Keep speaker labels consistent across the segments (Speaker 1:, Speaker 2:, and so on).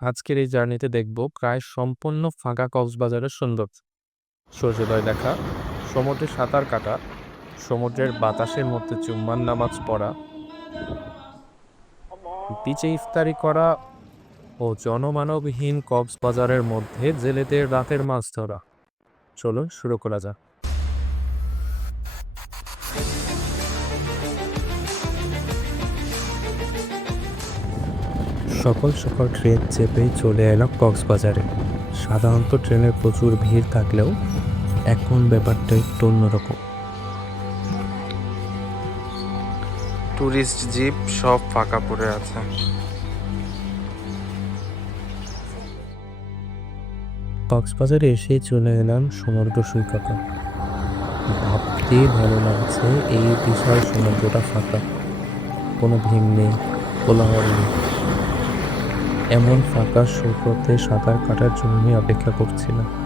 Speaker 1: আজকের এই জার্নিতে দেখব প্রায় সম্পূর্ণ ফাঁকা কক্সবাজারের সৌন্দর্য। সূর্যোদয় দেখা সমুদ্রে সাঁতার কাটা, সমুদ্রের বাতাসের মধ্যে চুম্বান নামাজ পড়া বিচে ইফতারি করা ও জনমানবহীন কক্সবাজারের মধ্যে জেলেদের রাতের মাছ ধরা। চলুন শুরু করা যাক। সকাল সকাল ট্রেন চেপেই চলে এলাম কক্সবাজারে। সাধারণত ট্রেনের প্রচুর ভিড় থাকলেও এখন ব্যাপারটা একটু অন্যরকম।
Speaker 2: টুরিস্ট জিপ সব ফাঁকা পড়ে আছে।
Speaker 1: কক্সবাজারে এসেই চলে এলাম সমুদ্র সৈকতে। ভাবতেই ভালো লাগছে এই বিশাল সমুদ্রটা ফাঁকা। কোনো ভিড় নেই কোলাহল নেই। এমন ফাঁকা সৈকতে সাঁতার কাটার জন্যই অপেক্ষা করছিলাম।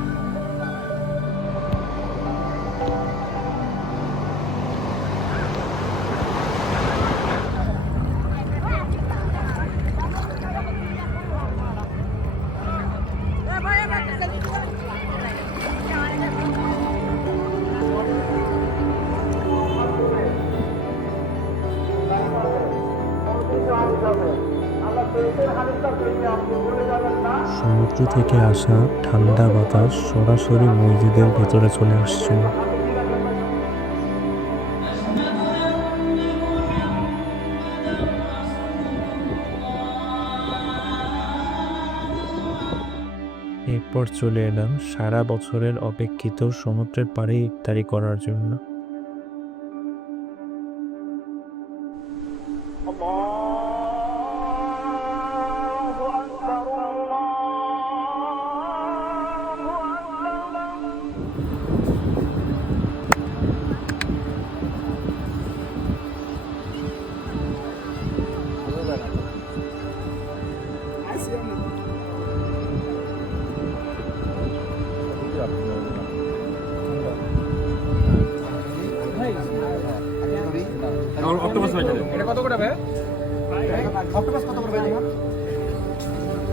Speaker 1: সমুদ্র থেকে আসা ঠান্ডা বাতাস সরাসরি মসজিদের ভেতরে চলে আসছিল এরপর চলে এলাম সারা বছরের অপেক্ষিত সমুদ্রের পাড়ে ইফতারি করার জন্য।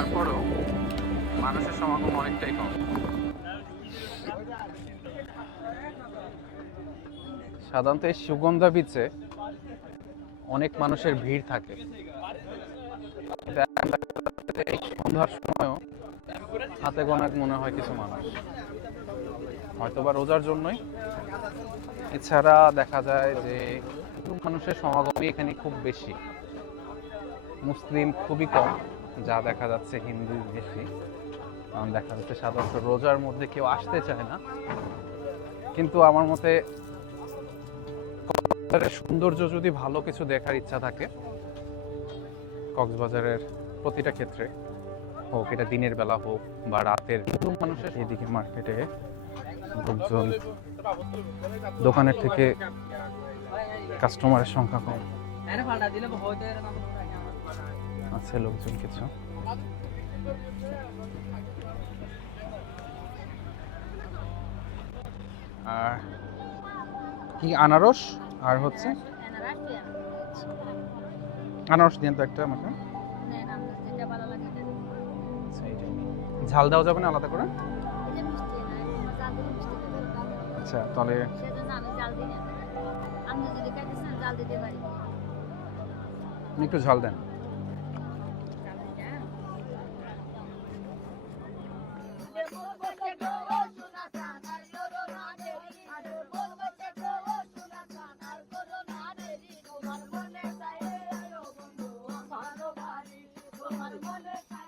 Speaker 2: তারপরেও মানুষের সমাগম অনেকটাই কম। সাধারণত এই সুগন্ধা বিচে অনেক মানুষের ভিড় থাকে। সন্ধ্যার সময়ও হাতে গোনাক মনে হয় কিছু মানুষ। হয়তোবা রোজার জন্যই। এছাড়া দেখা যায় যে মানুষের সমাগমই এখানে খুব বেশি। মুসলিম খুবই কম। যা দেখা যাচ্ছে হিন্দু বেশি। কারণ দেখা যাচ্ছে সাধারণত রোজার মধ্যে কেউ আসতে চায় না। কিন্তু আমার মতে সৌন্দর্য যদি ভালো কিছু দেখার ইচ্ছা থাকে, কক্সবাজারের প্রতিটা ক্ষেত্রে হোক, এটা দিনের বেলা হোক বা রাতের মানুষের এদিকে মার্কেটে লোকজন দোকানের থেকে কাস্টমারের সংখ্যা কম। আছে লোকজন কিছু। আর কি, আনারস? আর হচ্ছে? আনারস দিন তো একটা আমাকে। ঝাল দেওয়া যাবে না আলাদা করে?
Speaker 3: আচ্ছা তাহলে একটু ঝাল জাল Monday.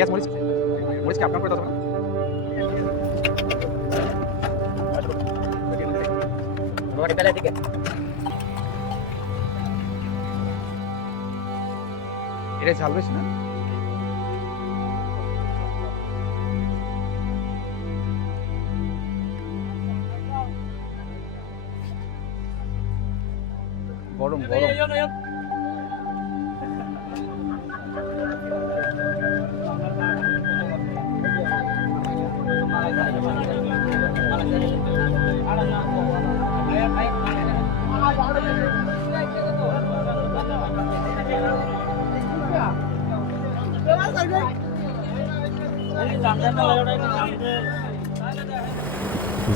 Speaker 3: পেঁয়াজ মরিচ মরিচ কি আপনার করে যাবে না? এটা ঝাল বেশি না? গরম গরম।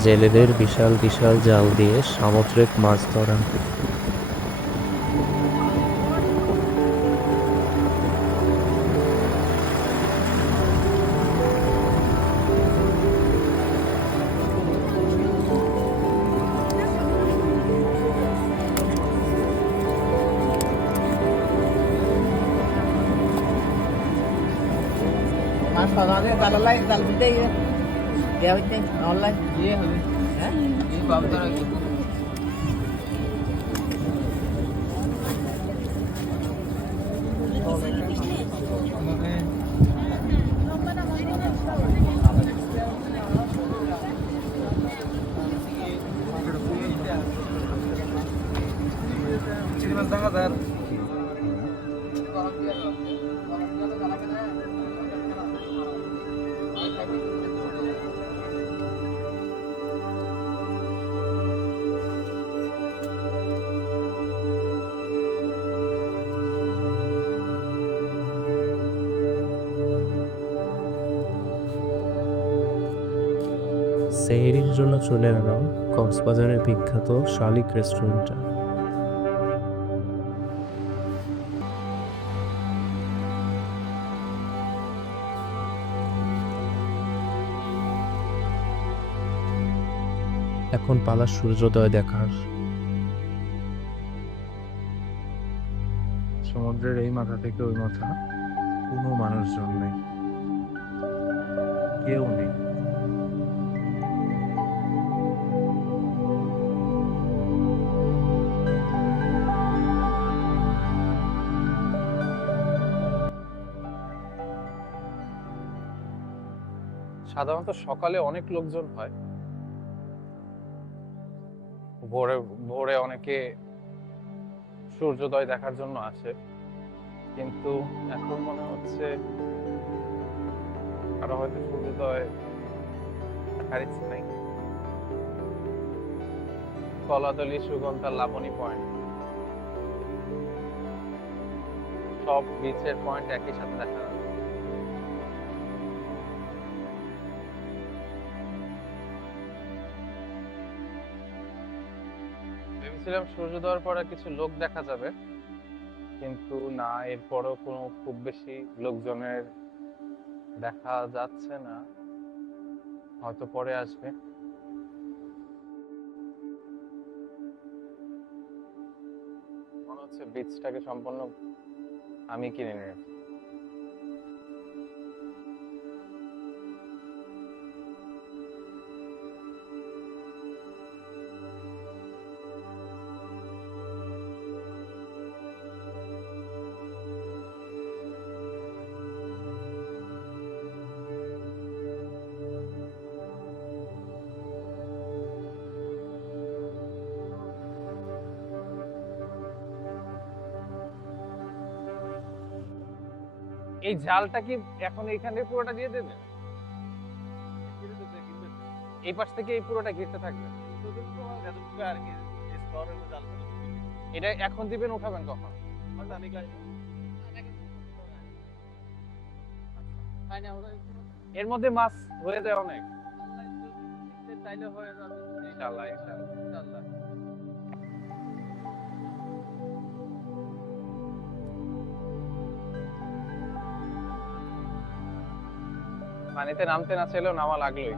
Speaker 1: জেলেদের বিশাল বিশাল জাল দিয়ে সামুদ্রিক মাছ ধরা
Speaker 4: মাছ পাওয়া যায় জাল লাই জাল দিতে দেওয়া হইতে অনলাইন ইয়ে হবে হ্যাঁ এই বাবু তারা
Speaker 1: সেহরির জন্য চলে এলাম কক্সবাজারের বিখ্যাত শালিক রেস্টুরেন্টে এখন পালা সূর্যোদয় দেখার।
Speaker 3: সমুদ্রের এই মাথা থেকে ওই মাথা কোনো মানুষজন নেই। কেউ নেই। সাধারণত সকালে অনেক লোকজন হয়। ভোরে ভোরে অনেকে সূর্যোদয় দেখার জন্য আসে। কিন্তু এখন মনে হচ্ছে কারও হয়তো সূর্যোদয় দেখার ইচ্ছে নেই। কলাতলি সুগন্ধা, লাবণী পয়েন্ট সব বিচের পয়েন্ট একই সাথে দেখা ভেবেছিলাম সূর্যোদয়ের পরে কিছু লোক দেখা যাবে। কিন্তু না, এরপরও কোনো খুব বেশি লোকজনের দেখা যাচ্ছে না। হয়তো পরে আসবে।
Speaker 2: মনে হচ্ছে বীজটাকে সম্পূর্ণ আমি কিনে নিয়েছি। এই জালটা কি এখন এইখানে পুরোটা দিয়ে দেবে? এই পাশ থেকে এই পুরোটা ঘিরতে থাকবে। এটা এখন দিবেন, উঠাবেন কখন? এর মধ্যে মাছ হয়ে যায় অনেক। ইনশাআল্লাহ ইনশাআল্লাহ পানিতে নামতে না চাইলেও নামা লাগলোই।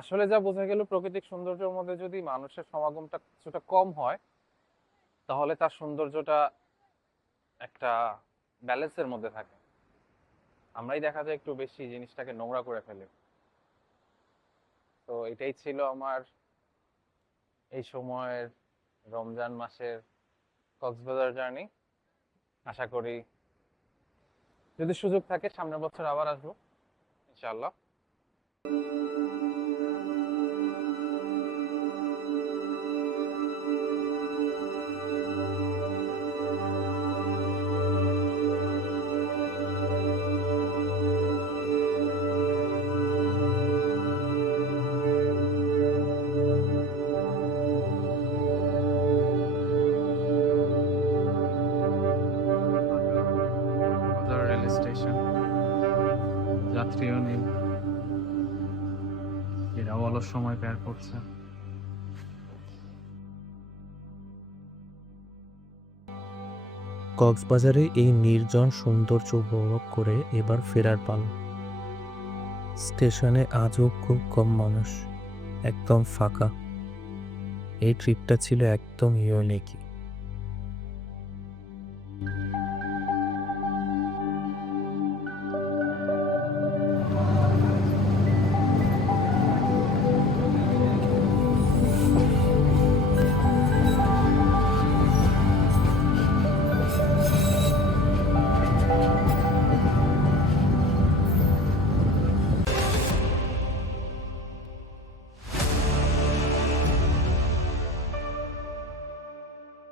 Speaker 2: আসলে যা বোঝা গেল, প্রাকৃতিক সৌন্দর্যের মধ্যে যদি মানুষের সমাগমটা কিছুটা কম হয়, তাহলে তার সৌন্দর্যটা একটা ব্যালেন্সের মধ্যে থাকে। আমরাই দেখা যায় একটু বেশি জিনিসটাকে নোংরা করে ফেলি। তো এটাই ছিল আমার এই সময়ের রমজান মাসের কক্সবাজার জার্নি। আশা করি যদি সুযোগ থাকে, সামনের বছর আবার আসব, ইনশাআল্লাহ। সময় ব্যয় করছে।
Speaker 1: কক্সবাজারে এই নির্জন সৌন্দর্য উপভোগ করে এবার ফেরার পাল। স্টেশনে আজও খুব কম মানুষ, একদম ফাঁকা। এই ট্রিপটা ছিল একদম ইউনিকই